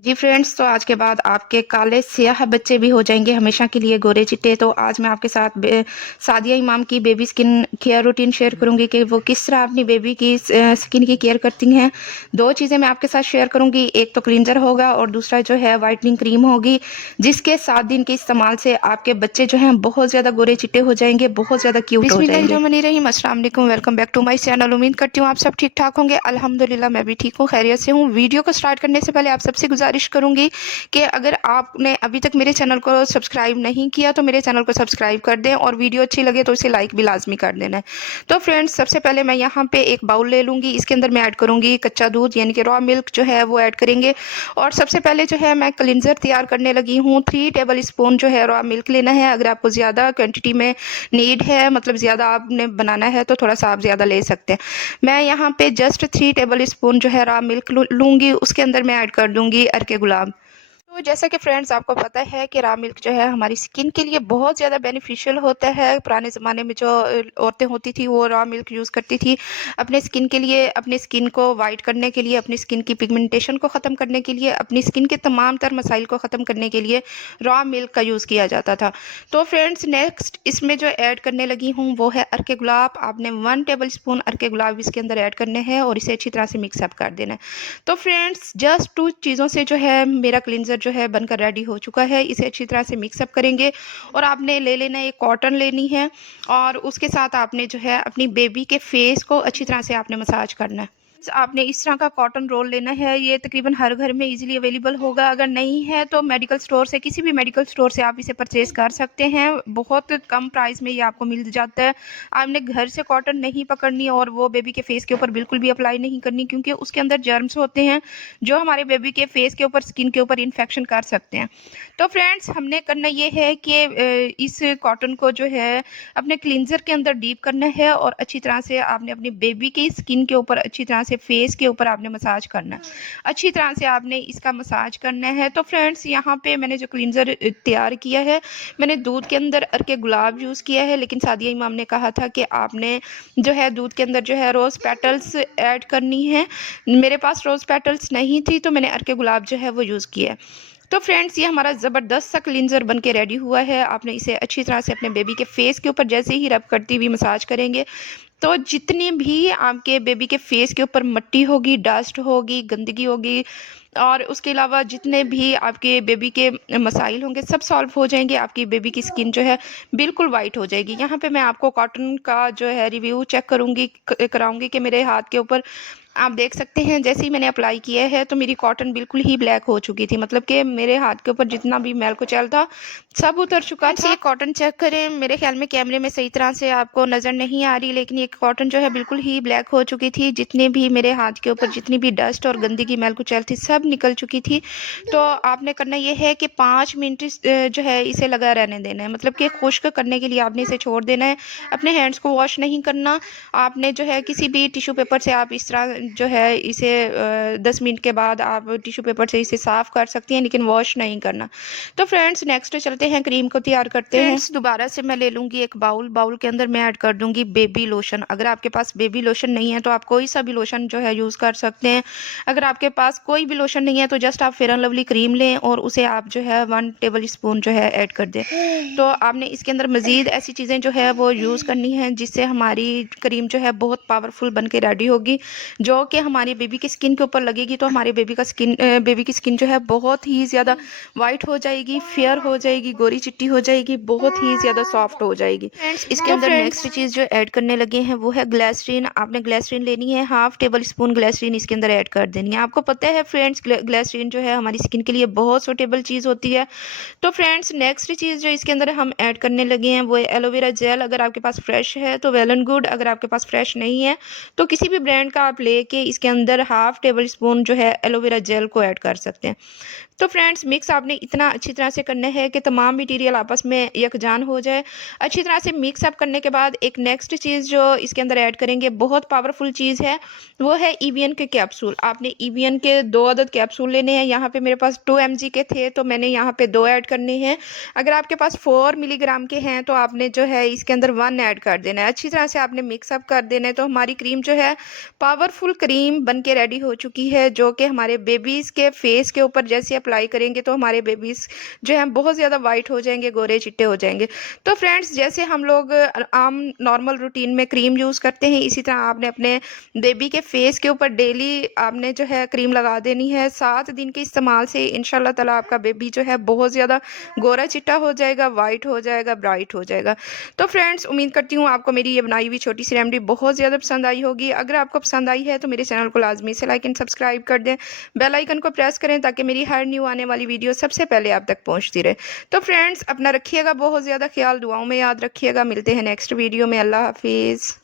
जी friends, तो आज के बाद आपके काले स्याह बच्चे भी हो जाएंगे हमेशा के लिए गोरे चिट्टे। तो आज मैं आपके साथ सादिया इमाम की baby skin care routine share करूंगी कि वो किस तरह अपनी बेबी की स्किन की केयर करती हैं। दो चीज़ें मैं आपके साथ शेयर करूंगी, एक तो क्लींजर होगा और दूसरा जो है वाइटनिंग क्रीम होगी, जिसके 7 दिन के इस्तेमाल से आपके बच्चे जो हैं बहुत ज़्यादा गोरे चिट्टे हो जाएंगे, बहुत ज़्यादा क्यूट हो जाएंगे। बिस्मिल्लाहिर्रहमानिर्रहीम, अस्सलाम वालेकुम, welcome back to my channel. उम्मीद करती हूँ आप सब ठीक ठाक होंगे। अल्हम्दुलिल्लाह मैं भी ठीक हूँ, खैरियत से हूँ। वीडियो को स्टार्ट करने से पहले आप सबसे गुजारिश करूंगी कि अगर आपने अभी तक मेरे चैनल को सब्सक्राइब नहीं किया तो मेरे चैनल को सब्सक्राइब कर दें और वीडियो अच्छी लगे तो इसे लाइक भी लाजमी कर देना है। तो फ्रेंड्स, सबसे पहले मैं यहाँ पे एक बाउल ले लूँगी, इसके अंदर मैं ऐड करूँगी कच्चा दूध यानी कि रॉ मिल्क जो है वो ऐड करेंगे। और सबसे पहले जो है मैं क्लिनजर तैयार करने लगी हूँ। 3 टेबल स्पून जो है रॉ मिल्क लेना है। अगर आपको ज़्यादा क्वान्टिटी में नीड है, मतलब ज़्यादा आपने बनाना है तो थोड़ा सा आप ज़्यादा ले सकते हैं। मैं यहाँ पे जस्ट 3 टेबल स्पून जो है रॉ मिल्क लूँगी, उसके अंदर मैं ऐड कर दूँगी अर्के गुलाब। तो जैसा कि फ्रेंड्स आपको पता है कि रॉ मिल्क जो है हमारी स्किन के लिए बहुत ज़्यादा बेनिफिशियल होता है। पुराने ज़माने में जो औरतें होती थी वो रॉ मिल्क यूज़ करती थी अपने स्किन के लिए, अपनी स्किन को वाइट करने के लिए, अपनी स्किन की पिगमेंटेशन को ख़त्म करने के लिए, अपनी स्किन के तमाम तर मसाइल को ख़त्म करने के लिए रॉ मिल्क का यूज़ किया जाता था। तो फ्रेंड्स, नेक्स्ट इसमें जो ऐड करने लगी हूँ वो है अर्के गुलाब। आपने 1 टेबल स्पून अर्के गुलाब इसके अंदर ऐड करने हैं और इसे अच्छी तरह से मिक्सअप कर देना है। तो फ्रेंड्स, जस्ट 2 चीज़ों से जो है मेरा क्लींजर जो है बनकर रेडी हो चुका है। इसे अच्छी तरह से मिक्सअप करेंगे और आपने ले लेना है, एक कॉटन लेनी है और उसके साथ आपने जो है अपनी बेबी के फेस को अच्छी तरह से आपने मसाज करना है। आपने इस तरह का कॉटन रोल लेना है, ये तकरीबन हर घर में इजीली अवेलेबल होगा। अगर नहीं है तो मेडिकल स्टोर से, किसी भी मेडिकल स्टोर से आप इसे परचेज कर सकते हैं। बहुत कम प्राइस में ये आपको मिल जाता है। आपने घर से कॉटन नहीं पकड़नी और वो बेबी के फेस के ऊपर बिल्कुल भी अप्लाई नहीं करनी, क्योंकि उसके अंदर जर्म्स होते हैं जो हमारे बेबी के फेस के ऊपर, स्किन के ऊपर इन्फेक्शन कर सकते हैं। तो फ्रेंड्स, हमने करना ये है कि इस कॉटन को जो है अपने क्लींजर के अंदर डीप करना है और अच्छी तरह से आपने अपनी बेबी की स्किन के ऊपर, अच्छी तरह से फेस के ऊपर आपने मसाज करना है। अच्छी तरह से आपने इसका मसाज करना है। तो फ्रेंड्स, यहाँ पे मैंने जो क्लींजर तैयार किया है, मैंने दूध के अंदर अर्के गुलाब यूज़ किया है, लेकिन सादिया इमाम ने कहा था कि आपने जो है दूध के अंदर जो है रोज़ पेटल्स ऐड करनी है। मेरे पास रोज़ पेटल्स नहीं थी तो मैंने अर्के गुलाब जो है वो यूज़ किया है। तो फ्रेंड्स, ये हमारा ज़बरदस्त सा क्लींजर बन के रेडी हुआ है। आपने इसे अच्छी तरह से अपने बेबी के फेस के ऊपर जैसे ही रब करती हुई मसाज करेंगे तो जितनी भी आपके बेबी के फेस के ऊपर मट्टी होगी, डस्ट होगी, गंदगी होगी और उसके अलावा जितने भी आपके बेबी के मसाइल होंगे सब सॉल्व हो जाएंगे। आपकी बेबी की स्किन जो है बिल्कुल वाइट हो जाएगी। यहाँ पे मैं आपको कॉटन का जो है रिव्यू चेक कराऊंगी कि मेरे हाथ के ऊपर आप देख सकते हैं, जैसे ही मैंने अप्लाई किया है तो मेरी कॉटन बिल्कुल ही ब्लैक हो चुकी थी, मतलब कि मेरे हाथ के ऊपर जितना भी मैल कुचैल था सब उतर चुका था। ये कॉटन चेक करें, मेरे ख्याल में कैमरे में सही तरह से आपको नज़र नहीं आ रही, लेकिन ये कॉटन जो है बिल्कुल ही ब्लैक हो चुकी थी। जितने भी मेरे हाथ के ऊपर जितनी भी डस्ट और गंदगी मैल कुचैल थी सब निकल चुकी थी। तो आपने करना ये है कि 5 मिनट जो है इसे लगा रहने देना है, मतलब कि खुश्क करने के लिए आपने इसे छोड़ देना है। अपने हैंड्स को वॉश नहीं करना। आपने जो है किसी भी टिश्यू पेपर से आप इस तरह जो है इसे 10 मिनट के बाद आप टिश्यू पेपर से इसे साफ़ कर सकती हैं, लेकिन वॉश नहीं करना। तो फ्रेंड्स, नेक्स्ट चलते हैं, क्रीम को तैयार करते हैं। फ्रेंड्स, दोबारा से मैं ले लूँगी एक बाउल के अंदर मैं ऐड कर दूँगी बेबी लोशन। अगर आपके पास बेबी लोशन नहीं है तो आप कोई सा भी लोशन जो है यूज़ कर सकते हैं। अगर आपके पास कोई भी लोशन नहीं है तो जस्ट आप फेयर एंड लवली क्रीम लें और उसे आप जो है 1 टेबल स्पून जो है ऐड कर दें। तो आपने इसके अंदर मज़ीद ऐसी चीज़ें जो है वो यूज़ करनी है जिससे हमारी क्रीम जो है बहुत पावरफुल बन के रेडी होगी, जो कि हमारी बेबी की स्किन के ऊपर लगेगी तो हमारे बेबी की स्किन जो है बहुत ही ज़्यादा वाइट हो जाएगी, फेयर हो जाएगी, गोरी चिट्टी हो जाएगी, बहुत ही ज़्यादा सॉफ्ट हो जाएगी। इसके अंदर नेक्स्ट चीज़ जो ऐड करने लगे हैं वो है ग्लिसरीन। आपने ग्लिसरीन लेनी है, 1/2 टेबल स्पून ग्लिसरीन इसके अंदर ऐड कर देनी है। आपको पता है फ्रेंड्स, ग्लिसरीन जो है हमारी स्किन के लिए बहुत सूटेबल चीज़ होती है। तो फ्रेंड्स, नेक्स्ट चीज़ जो इसके अंदर हम ऐड करने लगे हैं वो है एलोवेरा जेल। अगर आपके पास फ्रेश है तो वेल एंड गुड, अगर आपके पास फ्रेश नहीं है तो किसी भी ब्रांड का आप लेके इसके अंदर 1/2 टेबल स्पून जो है एलोवेरा जेल को ऐड कर सकते हैं। तो फ्रेंड्स, मिक्स आपने इतना अच्छी तरह से करना है कि तमाम मटेरियल आपस में यकजान हो जाए। अच्छी तरह से मिक्स अप करने के बाद एक नेक्स्ट चीज़ जो इसके अंदर ऐड करेंगे, बहुत पावरफुल चीज़ है, वो है ईवीएन के कैप्सूल। आपने ईवीएन के 2 अदद कैप्सूल लेने हैं। यहाँ पे मेरे पास 2 mg के थे तो मैंने यहाँ पे 2 ऐड करने हैं। अगर आपके पास 4 मिलीग्राम के हैं तो आपने जो है इसके अंदर 1 ऐड कर देना है। अच्छी तरह से आपने मिक्स अप कर देना है तो हमारी क्रीम जो है पावरफुल बिल्कुल क्रीम बन के रेडी हो चुकी है, जो कि हमारे बेबीज़ के फेस के ऊपर जैसे अप्लाई करेंगे तो हमारे बेबीज़ जो हैं बहुत ज़्यादा वाइट हो जाएंगे, गोरे चिट्टे हो जाएंगे। तो फ्रेंड्स, जैसे हम लोग आम नॉर्मल रूटीन में क्रीम यूज़ करते हैं, इसी तरह आपने अपने बेबी के फेस के ऊपर डेली आपने जो है क्रीम लगा देनी है। 7 दिन के इस्तेमाल से इंशाल्लाह ताला आपका बेबी जो है बहुत ज़्यादा गोरा चिट्टा हो जाएगा, वाइट हो जाएगा, ब्राइट हो जाएगा। तो फ्रेंड्स, उम्मीद करती हूँ आपको मेरी ये बनाई हुई छोटी सी रेमेडी बहुत ज़्यादा पसंद आई होगी। अगर आपको पसंद आई है तो मेरे चैनल को लाजमी से लाइक एंड सब्सक्राइब कर दें, बेल आइकन को प्रेस करें ताकि मेरी हर न्यू आने वाली वीडियो सबसे पहले आप तक पहुँचती रहे। तो फ्रेंड्स, अपना रखिएगा बहुत ज़्यादा ख्याल, दुआओं में याद रखिएगा। मिलते हैं नेक्स्ट वीडियो में। अल्लाह हाफिज़।